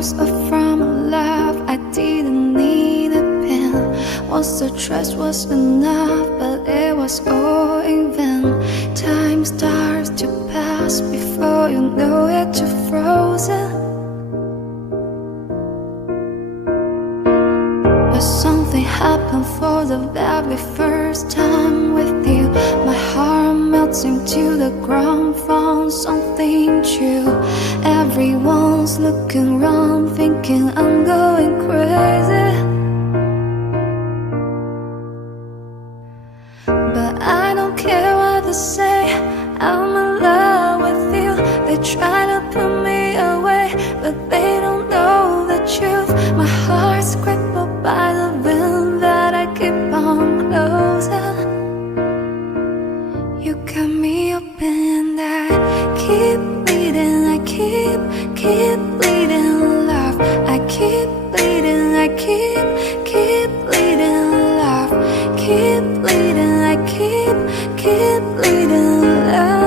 close up from love. I didn't need a pen. Once the trust was enough, but it was all in vain. Time starts to pass before you know it, you're frozen. But something happened for the very first time with you. My heart melts into the ground, found something true. Everyone's looking around, thinking I'm going crazy. But I don't care what they say, I'm in love with you. They try to put me away, but they don't know the truth. My heart's crippled by the wind that I keep on closing. You got me open and I keep bleeding. I keep bleeding love. I keep bleeding. I keep bleeding love. Keep bleeding. I keep bleeding love.